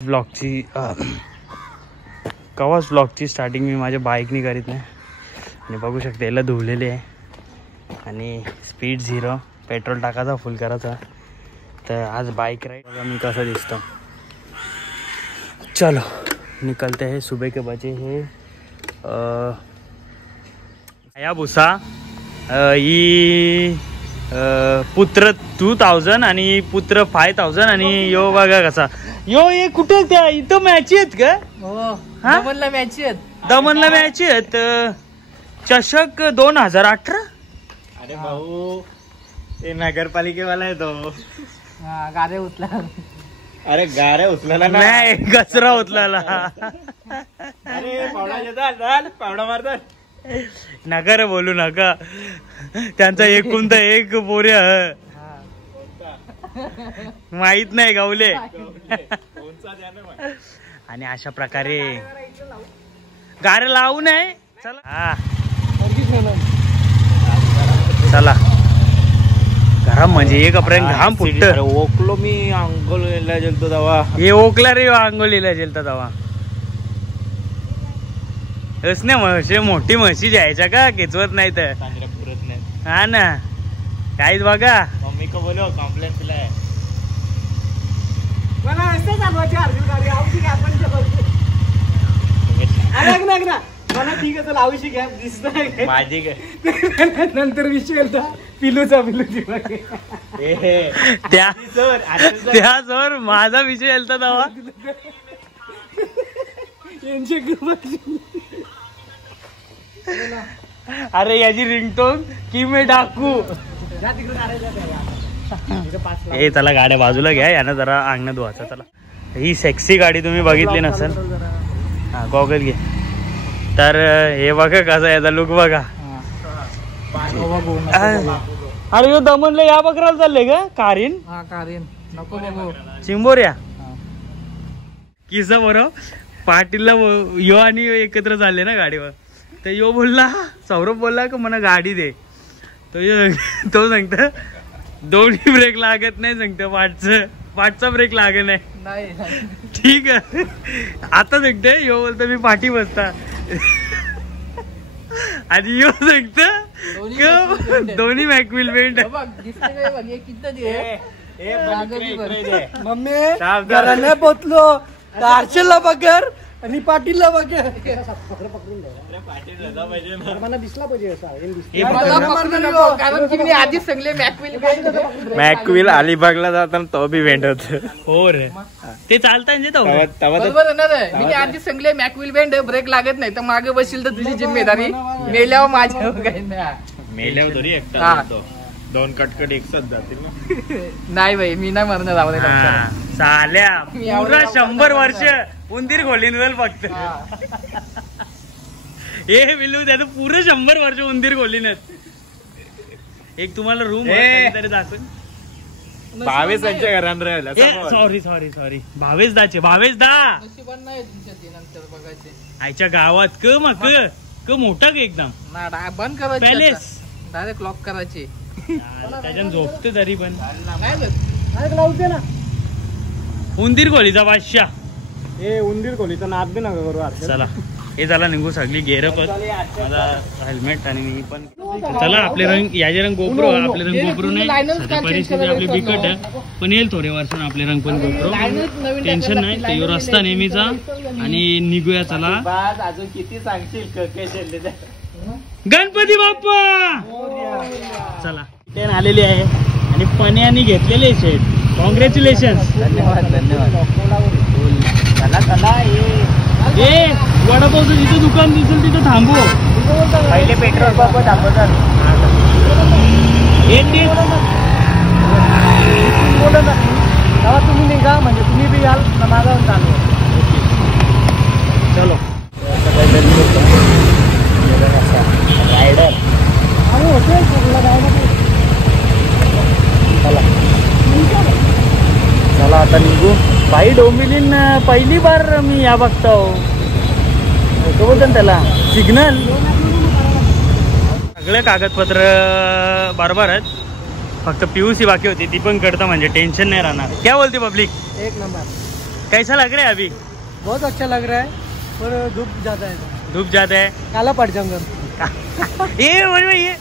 ब्लॉगची कवाच ब्लॉगची starting मी माझ्या बाईकनी करीत नाही आणि बघू शकते याला धुवलेले आहे आणि स्पीड 0 पेट्रोल टाकायचा फुल करायचा. तर आज बाईक राईड बघा मी कसं दिसतो. चलो निकलते हैं सुबह के बजे हे या भुसा ही पुत्र 2000 आणि पुत्र 5000 आणि यो बघा कसा यो हे कुठे त्या इथं मॅच आहेत का? दमनला मॅच आहेत. दमनला मॅच आहेत. चषक 2018. अरे भाऊ ते नगरपालिकेवाला आहे तो. गारे उचला. अरे गाऱ्या उचलायला नाही कचरा उचलायला. अरे पावडा येतात पावडा मारतात. नका रे बोलू नका. त्यांचा एकूण तर एक पोऱ्या माहित नाही गावले. आणि अशा प्रकारे गारे लावू नये. चला हा चला गरम म्हणजे एक अप्रॅन घाम फुटत. ओकलो मी आंघोळीला गेलतो तेव्हा. हे ओकला रे आंघोळीला गेलता तेव्हा. असणे म्हशी मोठी म्हशी जायच्या का केचवत नाही तर पुरत नाही. हा ना काहीच बघा. मम्मी को बोलो कॉम्प्लेन पिलाय. माझी नंतर विषय पिलूचा त्या सर माझा विषय आलता तेव्हा. अरे याची रिंगटोन की मी डाकू. हे चला गाड्या बाजूला घ्या यानं जरा अंगण धुवायचं. चला ही सेक्सी गाडी तुम्ही बघितली नसेल. हा गॉगल घे. तर हे बघा कसा याचा लुक बघा. अरे यो दमनला या बकराला चालले का? कारीन नको बघू. चिंबोऱ्या किस्सा बरोबर पाटीलला यो आणि यो एकत्र झाले ना गाडीवर. तर यो बोलला सौरभ बोलला का मला गाडी दे. तो सांगता दोन्ही ब्रेक लागत नाही सांगतं. पाठचा ब्रेक लागत नाही. ठीक आहे आता सांगते यो बोलतो मी पाठी बसता आणि यो सांगत दोन्ही मॅकविल बेंड. मम्मी घराला पोचलो आरशेला बगर आणि पाटीलला बगर. दिसला पाहिजे आधीच सगळे मॅकविल अलिबागला जाताना तो बी वेंट होत. हो रे ते चालताय मी आधीच सगळे मॅकविल बेंड ब्रेक लागत नाही तर मागे बसील तर तुझी जिम्मेदारी. मेल्यावर माझ्या मेल्यावर तरी एकटा 2 कटकट एकसाथ जातील. नाही भाई मी नाही मरणार आवडे चाल्या पुरा 100 वर्ष उंदीर खोलीन जाईल फक्त. हे बिलू त्याचं पुरं 100 वर्ष उंदीर खोलीनच. एक तुम्हाला रूम तरी दाखवून 22 घरात राहिला. सॉरी भावेश दा आईच्या गावात क मग क मोठा का एकदम बंद करायचं पॅलेस डायरेक्ट लॉक करायची. त्याच्यानं झोपते तरी पण उंदीर खोलीचा बादशाह. हे उंदीर खोलीचा नाद बी नका करू. चला हे झाला निघू सगळी गेर पण माझा हेल्मेट आणि मी पण. चला आपले रंग याचे रंग गोप्रो आपले रंग गोप्रो नाही. परिस्थिती आपली बिकट आहे पण येईल थोडे वर्षांनी आपले रंग पण गोप्रो. टेन्शन नाही. तो रस्ता नेहमीचा आणि निघूया. चला अजून किती सांगशील. गणपती बाप्पा. चला ट्रेन आलेली आहे आणि पण्याने घेतलेले शेट. कॉंग्रॅच्युलेशन. धन्यवाद. ए वडापावचं जिथे दुकान दिसेल तिथं थांबू. पहिले पेट्रोल पंप दाखवतात. तेव्हा तुम्ही निघा म्हणजे तुम्ही बी याल माझा चालू. चलो रायडर चला आता निघू. भाई डोंबिवलीन पहिली बार मी या बघतो. बोलतो त्याला सिग्नल. सगळे कागदपत्र बरोबर आहेत. फक्त PUC बाकी होती ती पण करता म्हणजे टेन्शन नाही राहणार. क्या बोलते पब्लिक? एक नंबर. कैसा लग रहा है अभी? बहुत अच्छा लग रहा है पर धूप ज्यादा है, धूप जाते है. काला पड़ जाऊंगा. ये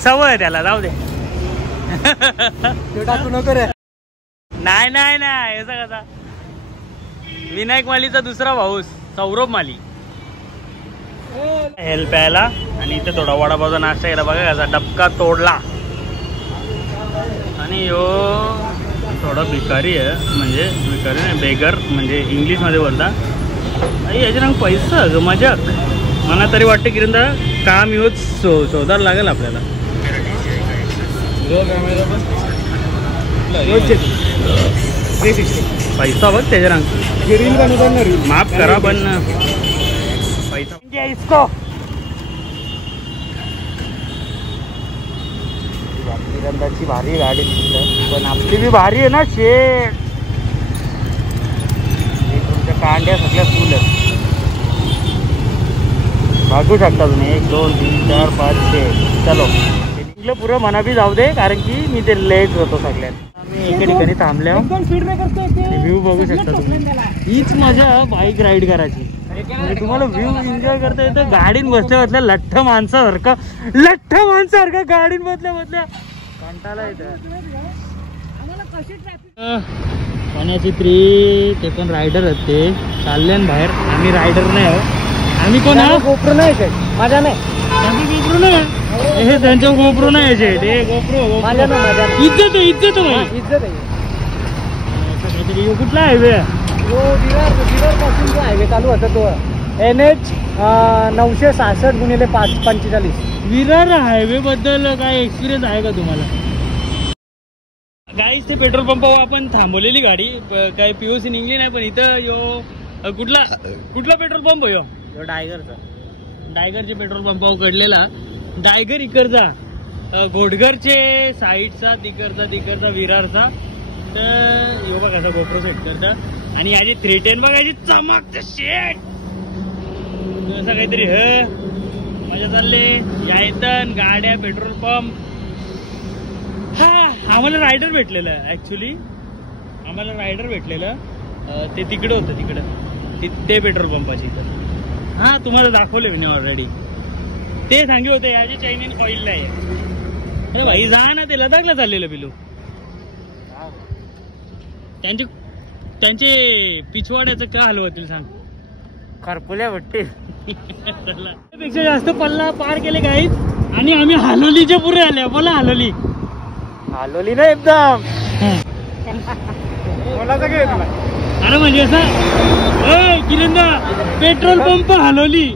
सवय आहे त्याला, जाऊ दे. टाकू नको रे. नाही नाही नाही, याचा कसा विनायक मालीचा दुसरा भाऊ सौरभ माली. हेल्प प्यायला आणि इथे थोडा वडापावचा नाश्ता केला बघा, कसा डबका तोडला. आणि यो थोडा भिकारी आहे, म्हणजे भिकारी नाही, बेगर म्हणजे इंग्लिशमध्ये बोलता. याच्या रंग पैसा ग मजाक. मला तरी वाटतं की रंदा काम येऊच शोधायला लागेल आपल्याला. पैसा बघ त्याच्या रंग, माफ करा पण पैसा इसको. रंदाची भारी गाडी दिसत, पण आपली बी भारी आहे ना शेट. तुमच्या कांड्या सगळ्या फुल आहेत, बघू शकता तुम्ही. 1 2 3 4 5 6. चलो इथलं पुरं मना बी जाऊ दे, कारण की मी ते लेट होतो सगळ्यात. आम्ही एका ठिकाणी थांबल्या, व्ह्यू बघू शकता तुम्ही. हीच मजा बाईक राईड करायची, म्हणजे तुम्हाला व्ह्यू एन्जॉय करता येतं. गाडीन बसल्या बसल्या लठ्ठ माणसासारखं गाडीन बसल्या कंटाळा येतं. पाण्याची ट्री, ते पण रायडर आहेत, ते चालले बाहेर. आम्ही रायडर नाही आहोत. आम्मी कोण आहोत? गोप्रो नाही, माझा नाही. त्यांची गोप्रो नाही, हे त्यांच्या गोप्रो नाही याचे, ते गोप्रो माझा ना, माझा इज्जत आहे, इज्जत आहे, इज्जत आहे. कुठला हायवे? विरार पासून जो हायवे चालू होता तो NH 966/45. विरार हायवे बद्दल काय एक्सपिरियन्स आहे का तुम्हाला? गाईस, ते पेट्रोल पंपावर आपण थांबवलेली गाडी, काय POC निघली नाही. पण इथं यो कुठला पेट्रोल पंप यो डायगरचा. डायगरचे पेट्रोल पंपावर कडलेला. डायगर इकडचा, घोडगरचे साईडचा, तिकडचा विरारचा. तर यो बघा कसा गोप्रो सेट करता. आणि याची 310 बघायची चमक शेट, असं काहीतरी मजा चालली. या इथं गाड्या, पेट्रोल पंप. हा, आम्हाला रायडर भेटलेलं ऍक्च्युली, आम्हाला रायडर भेटलेलं. ते तिकडं होतं, तिकडं ते पेट्रोल पंपाची. हा, तुम्हाला दाखवले मी ऑलरेडी. ते सांगे होते याची चायनीज ऑइल नाही. अरे भाई जा ना, ते लदाखला चाललेलं पिलू. त्यांचे पिछवाड्याचं का हाल होतील सांग, खरपुल्या वाटते. पेक्षा जास्त पल्ला पार केले गाईच. आणि आम्ही हालोलीच्या पुढे आल्या. बोला हालोली ना एकदम. अरे म्हणजे असं किरंदा पेट्रोल पंप हालोली.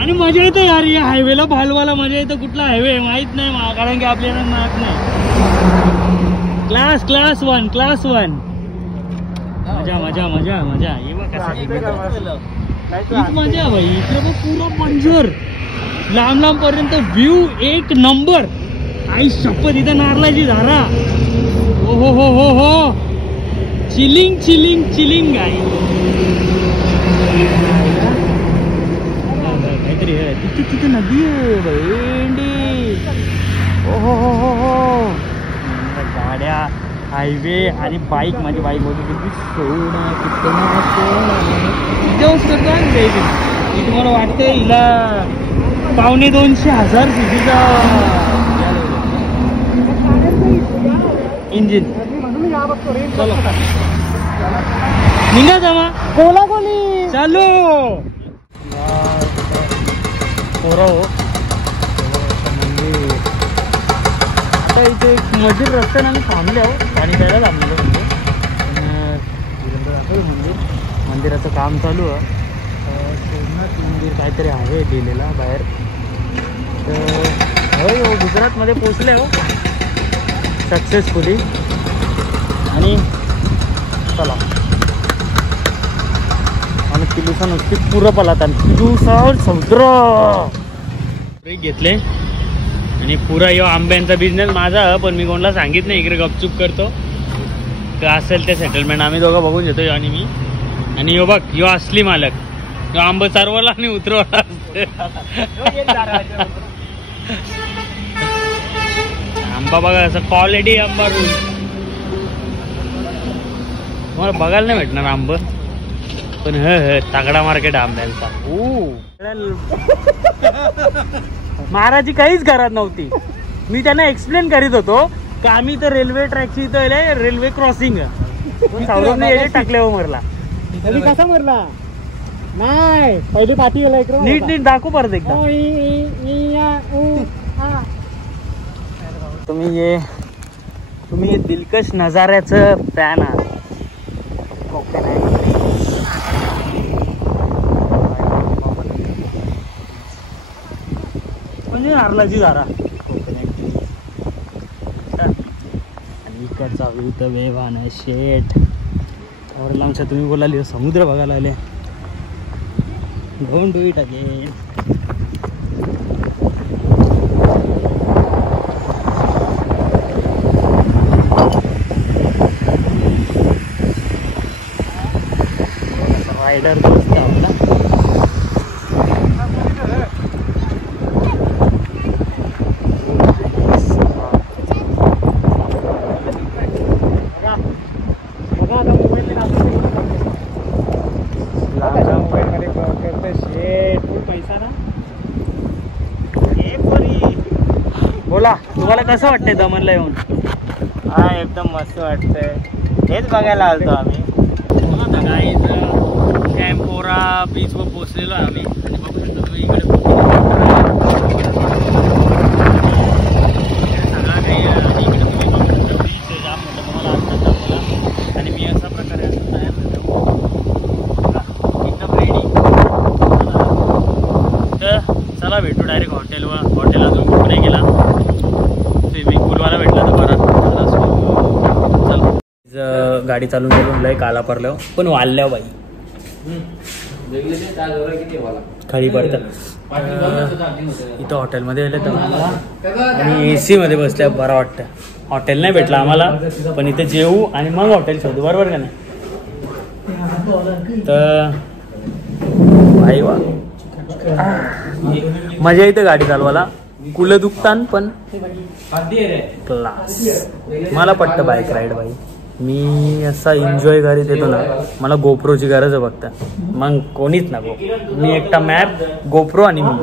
आणि मजा येतो यार, या हायवेला भालवाला मजा येतं. कुठला हायवे माहित नाही, कारण की आपल्याला माहित नाही. क्लास 1 मजा. हे बघ मजा भाई. इकडे बघ पूर्ण पंजर, लांब पर्यंत व्ह्यू एक नंबर. आई शपथ, इथं नारळाची झाडा. हो चिलिंग गाई. काहीतरी तिथे नदी आहे भेंडी. हो गाड्या, हायवे आणि बाईक. माझी बाईक होती किती सोना, तुम्हाला वाटतं हिला 250,000 सीसीचा इंजिन. चलो निघा जावा, गोली चालू. आता इथे एक मजूर रस्त्याने आम्ही थांबले आहोत, पाणी प्यायला थांबलेलो. म्हणजे मंदिराचं काम चालू आहे. सोमनाथ मंदिर काहीतरी आहे दिलेला बाहेर. तर हो, गुजरातमध्ये पोचले हो सक्सेसफुली. आणि चला, आणि पिलूसा नुसती पुरं पलात. पिलूसा समुद्र ब्रेक घेतले. आणि पुरा यो आंब्यांचा बिझनेस माझा, पण मी कोणाला सांगित नाही. इकडे गपचूप करतो, का असेल ते सेटलमेंट आम्ही दोघं बघून घेतो, आणि मी. आणि यो बघ, यो असली मालक. यो आंब चारवाला आणि उतरवाला. आंबा बघा असं क्वालिटी आंबा रोल मला बघायला नाही भेटणार आंब पण तगडा मार्केट आंब्यांचा. महाराजी काहीच घरात नव्हती. मी त्यांना एक्सप्लेन करीत होतो की आम्ही तर रेल्वे ट्रॅकची इथं रेल्वे क्रॉसिंग सौरभने टाकल्यावर मरला. कसा मरला नाही पहिली पाठी गेला नीट नीट दाखवू परत एकदा. तुम्ही ये दिलकश नजाऱ्याचं पॅन आहात. म्हणजे नारळाची झाडा आणि इकडचा व्ह्यू तर वेवान आहे शेट. और लांबच्या तुम्ही बोलाली समुद्र बघायला आले. Don't do it again. Rider दोस्त आपला बोला तुम्हाला कसं वाटतंय दमनला येऊन. हा एकदम मस्त वाटतंय. हेच बघायला आलतो आम्ही. कॅम्पोरा बीच वर पोहोचलेलो आहे आम्ही आणि बघू शकता तुम्ही इकडे सगळा काही इकडे तुम्ही बघू शकता बीच आहे. जाम मोठं तुम्हाला आत्ताच दाखवला आणि मी असा प्रकारे तयार एकदम रेडी. तर चला भेटू डायरेक्ट हॉटेलवर. हॉटेल अजून कुठे नाही गेला. स्विमिंग पूलवाला भेटला तर बरा. चल गाडी चालून गेलो लय काला पडलं पण वाढल्या बाई खाली पडतं. इथं हॉटेलमध्ये आलं तर आम्हाला आणि AC मध्ये बसल्या बरं वाटतं. हॉटेल नाही भेटलं आम्हाला पण इथे जेवू आणि मग हॉटेल शोधू बरोबर का नाही. तर भाई वा मजा येते गाडी चालवायला. कुलं दुखतान पण क्लास. मला पटतं बाईक राईड बाई. मी असा एन्जॉय करीत येतो ना. मला गोप्रोची गरज आहे फक्त. मग कोणीच नको. मी एकटा मॅप गोप्रो आणि मी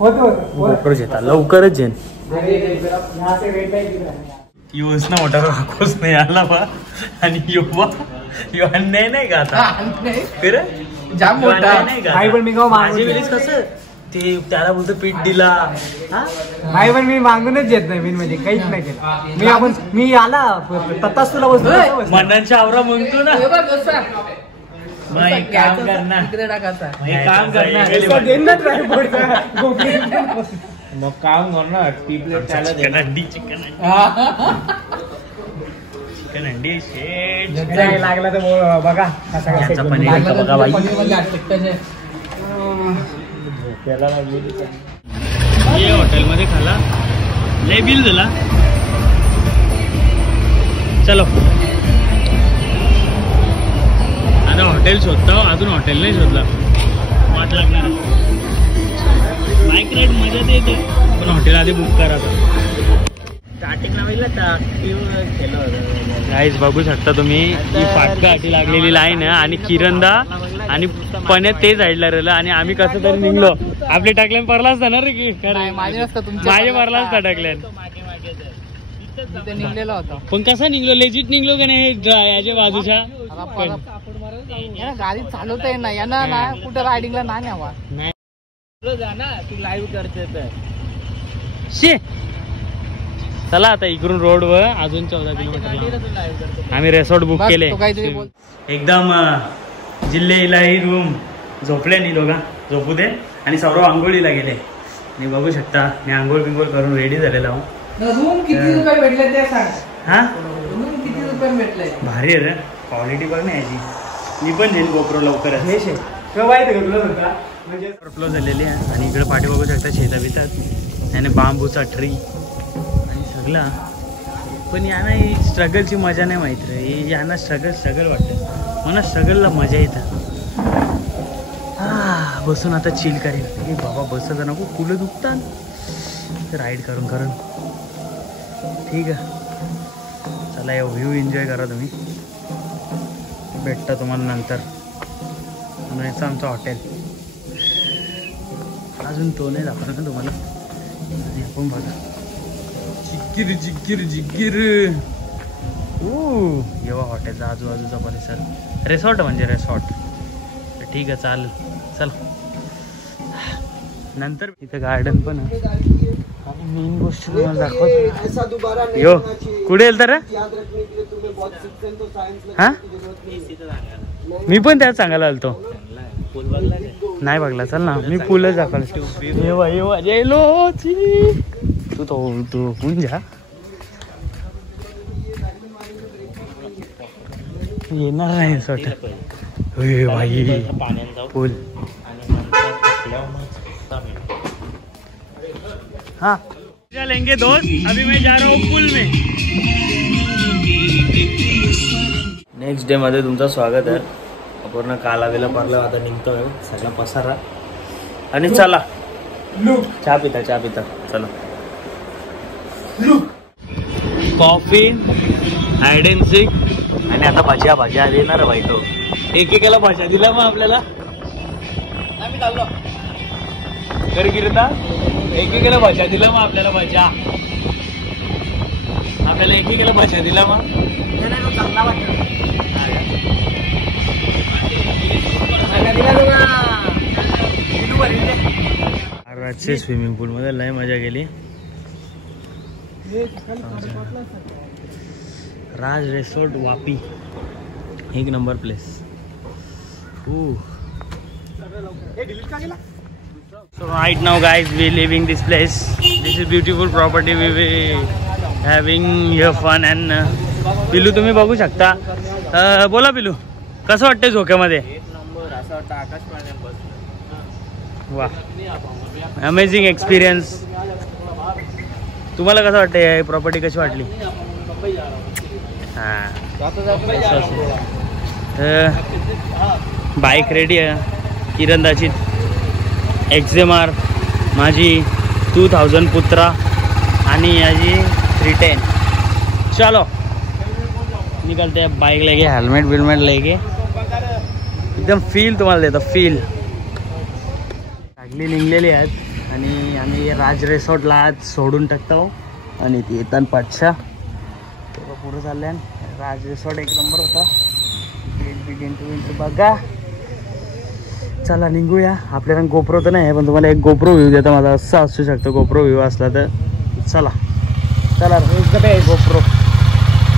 गोप्रो घेता लवकरच घेईन. योच ना मोठा राखोच नाही आला बा आणि युवा अन्याय नाही का आता फिर जाम मोठा नाही का. माझी वेळेस कसं ते त्याला बोलतो पीठ दिला नाही पण मी मागूनच येत नाही. म्हणजे काहीच नाही केलं. मी आला तताच तुला बसलो मनांच्या आवरा म्हणतो ना. मग एक काम करणार मग काम करणार चिकन हंडी शेट लागला तर बघा याचा पनीर बघा बाई. ये हॉटेलमध्ये खाला लय बिल झाला. चलो आता हॉटेल शोधतो. अजून हॉटेल नाही शोधला. वाट लागणार. बाईक राईड मजा तर येते पण हॉटेल आधी बुक करा. गाईज बघू शकता तुम्ही ही फाटका आठी लागलेली लाईन आहे आणि किरंदा आणि पण्यात ते साईडला राहिलं आणि आम्ही कसं तरी निघलो. आपले टाकल्यान परला असता ना रे की माझे परला असता टाकल्यान निघलेला होता. पण कसा निघलो लेजिट निघलो का नाही याच्या बाजूच्या गाडी चालवता येणार यांना ना कुठं रायडिंगला ना न्यावा नाही लाईव्ह करते. चला आता इकडून रोडवर अजून 14 किलोमीटर आम्ही रेसॉर्ट बुक केले. एकदम जिल्ह्यालाही रूम झोपले नाही दोघा. झोपू दे आणि सौरव आंघोळीला गेले. आणि बघू शकता मी आंघोळ बिंघोळ करून रेडी झालेला आहो. रूम किती रुपये भेटले ते सांग. हा रूम किती रुपये भेटले. भारी आहे रे क्वालिटी बघ ना याची. मी पण घेईल गोप्रो लवकरच. फ्लो झालेली आहे आणि इकडे पाठी बघू शकता शेता बितात त्याने बांबूचा ट्री आणि सगळा. पण यांना स्ट्रगलची मजा नाही माहीत रे. यांना स्ट्रगल वाटतं. मला स्ट्रगलला मजा येतं. बसून आता चिल करेल. बाबा बसत नको कुलं दुखतात राईड करून ठीक आहे, चला या व्ह्यू एन्जॉय करा तुम्ही. भेटता तुम्हाला नंतर. याचं आमचं हॉटेल अजून तो नाही दाखवला ना तुम्हाला. आणि आपण बघा जिग्गीर जिग्गीर जिग्गीर. येवा हॉटेलचा आजूबाजूचा परिसर. रिसॉर्ट म्हणजे रिसॉर्ट. ठीक आहे चालेल. चल नंतर इथं गार्डन पण आहे. मेन गोष्ट तुम्हाला दाखवतो. यो कुठे येईल तर हा मी पण त्यात सांगायला आलतो. नाही बघला. चल ना मी पूलच दाखवला. तू तो जा येणार नाही स्वतः भाई पूल. हाँ चलेंगे दोस्त. अभी मैं जा रहा हूँ पूल में. नेक्स्ट डे मध्ये तुमचं स्वागत आहे. पूर्ण काला वेला पारला. आता निघतोय सगळा पसारा. आणि चला चहा पिता चला. कॉफी हायड अँड सीक आणि आता भाज्या देणार भाई. तो एकेकाला भाज्या दिला मग आपल्याला. आम्ही चाललो घरी गिरता. एकेकाला भाज्या दिला मग आपल्याला भाज्या एकेकाला भाज्या दिला मग. रातचे स्विमिंग पूल मध्ये लय मजा केली. राज रिसॉर्ट वापी एक number place. So right now guys we leaving this place. This is beautiful property. We will having here fun and पिलू तुम्ही बघू शकता. बोला पिलू कसं वाटतंय झोक्यामध्ये. वा अमेझिंग एक्सपिरियन्स. तुम्हाला कसं वाटतंय प्रॉपर्टी कशी वाटली. हां बाईक रेडी आहे. किरंदाची XMR माझी 2000 पुत्रा आणि याची 310. चलो निकलते हैं. बाइक लेके हेलमेट वेलमेट लेके एकदम फील तुम्हाला देतो. फील चांगली निघलेली आहेत. आणि आम्ही राज रिसॉर्टला आज सोडून टाकतो. आणि ते येतात पाठशा पुढं चालले. राज रिसॉर्ट एक नंबर होता. बघा चला निघूया. आपल्याला गोप्रो तर नाही पण तुम्हाला एक गोप्रो व्ह्यू देतो. माझा असं असू शकतो गोप्रो व्ह्यू असला तर. चला गोप्रो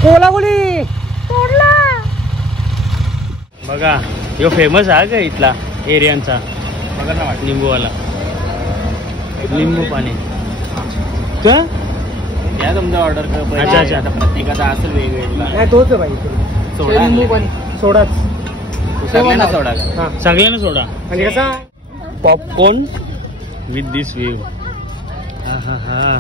कोलागुली तोडला. बघा यो फेमस आहे का इथला एरियांचा. बघा ना लिंबूवाला. लिंबू पाणी का या तुमचा ऑर्डर कर. अच्छा प्रत्येकाचा असं वेगवेगळा नाही. तोच आहे भाई. लिंबू पाणी सोडाच. सगळ्यांना सोडा. म्हणजे कसा पॉपकॉर्न विथ दिस व्ह्यू. हा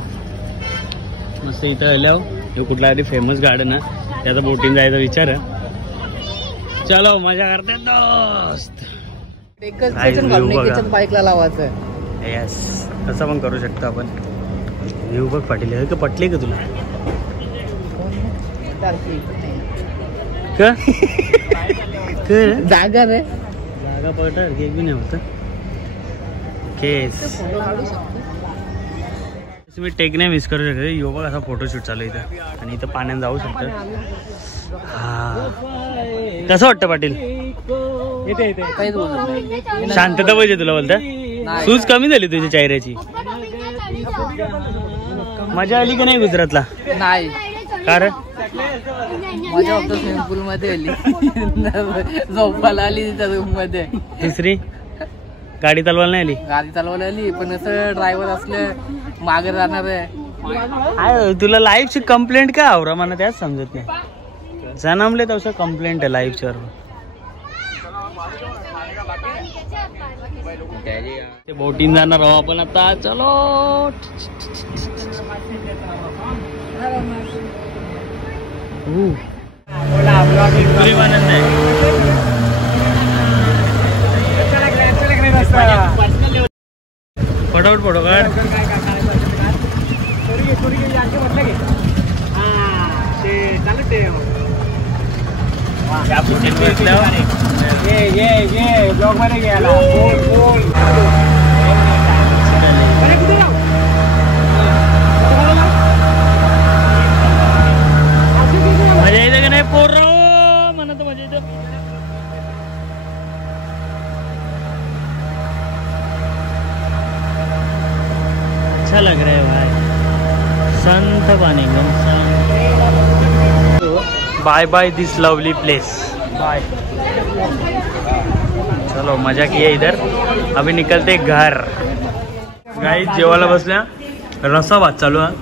मस्त. इथं आल्यावर कुठला तरी फेमस गार्डन आहे. त्याचा बोटिंग जायचा विचार आहे. चलो मजा करते दोस्त. बाईकला लावायचं. येस तसं पण करू शकतो आपण. व्ह्यू बघ पाटील का पटले का तुला. जागा रे जागा पडत एक बी नाही होत. केस तुम्ही टेक नाही मिस करू शकता. योगा असा फोटोशूट चालू इथं. आणि इथं पाण्यात जाऊ शकतं. हा कसं वाटतं पाटील. शांतता पाहिजे तुला बोलता. सूज कमी झाली तुझ्या चेहऱ्याची. मजा आली का नाही गुजरातला. नाही कारण मजा फक्त स्विमिंग पूल मध्ये आली. झोपायला आली त्या रूम मध्ये. दुसरी गाडी चालवायला नाही आली. गाडी चालवायला आली पण असं ड्रायव्हर असलं मागे राहणार आहे. तुला लाईफची कंप्लेंट काय आवरा मला त्याच समजत नाही. जन्मले तसं कंप्लेंट आहे लाईफच्यावर. ते बोटिंग जाणार आहो आपण आता. चलो आनंद आहे. फटाफट फोटो काढ. ये ब्लॉग मध्ये गेला मजा येते का नाही पोर म्हणा तर मजा येतं. अच्छा लग रहा है भाई, शांत पानी एकदम शांत. Bye by this lovely place, bye. चलो मजा किया इधर, अभी निकलते घर. गाईस जेवायला बसल्या, रस्सा भात चालू आहे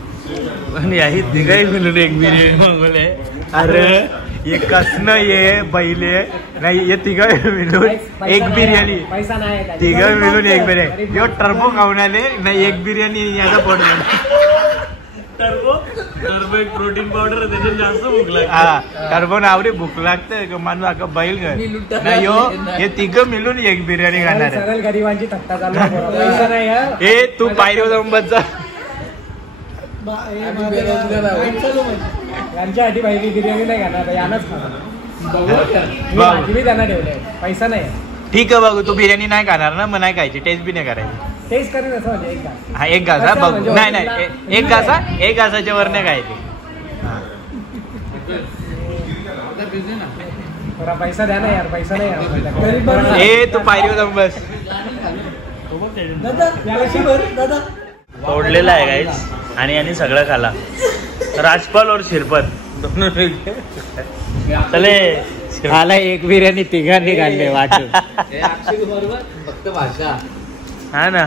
आणि याही तिघाही मिळून एक बिर्याणी मागवले. अरे ये कसं ये बैले नाही, ये तिघा मिळून एक बिर्याणी, पैसा नाही तिघा मिळून एक बिर्याणी. यो टर्बो खाऊन आले नाही, एक बिर्याणी याचा पोट टर्बो एक प्रोटीन पावडर त्याच्यात जास्त भूक लागते. हा टर्बो आवडे भूक लागते माणूस अका बैल घर नाही. यो हे तिघं मिळून एक बिर्याणी खाणार आहे. सरळ गरिबांची थट्टा चालू आहे. पैसा नाही हा. हे तू पायरीवर जाऊन बस जा. यांच्यासाठी पहिली बिर्याणी नाही खाणार, यानच खाणार. भाजी बी त्यांना ठेवले, पैसा नाही. ठीक आहे बघू, तू बिर्याणी नाही खाणार ना, मग नाही खायची, टेस्ट बी नाही करायची. टेस्ट करेन असं म्हणजे एक घास. हा एक घास, हा बघू. नाही नाही एक घासा, एक घासाच्या वर नाही खायची. थोडा पैसा द्या ना यार, पैसा नाही यार. ए तू पायरीवर जाऊन बस. तोडलेला आहे गाईस आणि यांनी सगळं खाला. राजपाल और शिरपत दोनों चले खाला एक बिर्याणी तिघांनी खाल्ले वाटून. फक्त भाषा हा ना.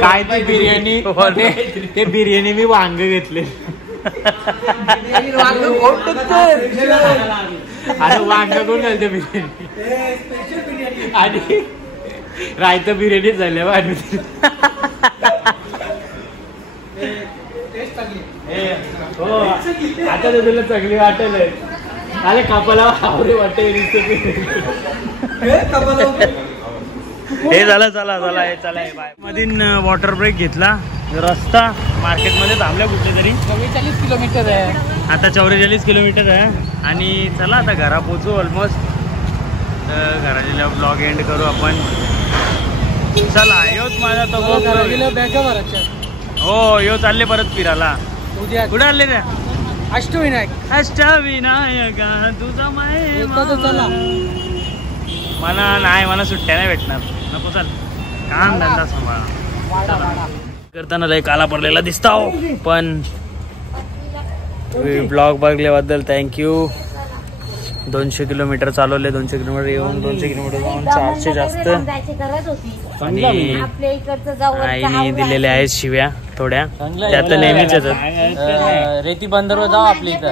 काय ती बिर्याणी, ते बिर्याणी मी वांग घेतले. अरे वांग कोण घालते बिर्याणी आणि रायता बिर्याणी झाल्या वाटून. हो आता तर तुला चांगली वाटेल. अरे कपाला आवडे वाटेल. हे झालं, चला चला हे चला बाय. मधीन वॉटर ब्रेक घेतला. रस्ता मार्केटमध्ये थांबल्या कुठे तरी. 44 किलोमीटर आहे आता, 44 किलोमीटर आहे. आणि चला आता घरा पोचू ऑलमोस्ट. घराला ब्लॉग एंड करू आपण. चला योच माझा तो हो यो चालले परत फिरायला. उद्या कुठे आले त्या अष्टविनायक अष्टविनायका तुझा माय मला सुट्ट्या नाही भेटणार. नको चल, काम धंदा सांभाळा करताना लय काला पडलेला दिसता हो. पण ब्लॉग बघल्याबद्दल थँक्यू. 200 किलोमीटर चालवले, 200 किलोमीटर येऊन 200 किलोमीटर जाऊन 400 जास्त. आणि आईने दिलेल्या आहेत शिव्या थोड्या, त्यातलं नेहमीच रेती बंदरवर जाऊ आपल्या इथं.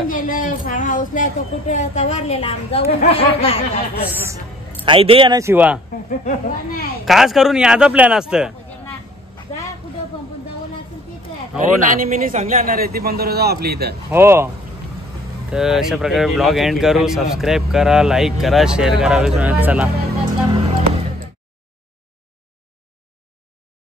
आई दे ना शिवा, खास करून याचा प्लॅन असतं. हो ना, मी सांगले रेती बंदरवर जाऊ आपल्या इथं. हो. तर अशा प्रकारे ब्लॉग एंड करू. सबस्क्राईब करा, लाईक करा, शेअर करा. चला.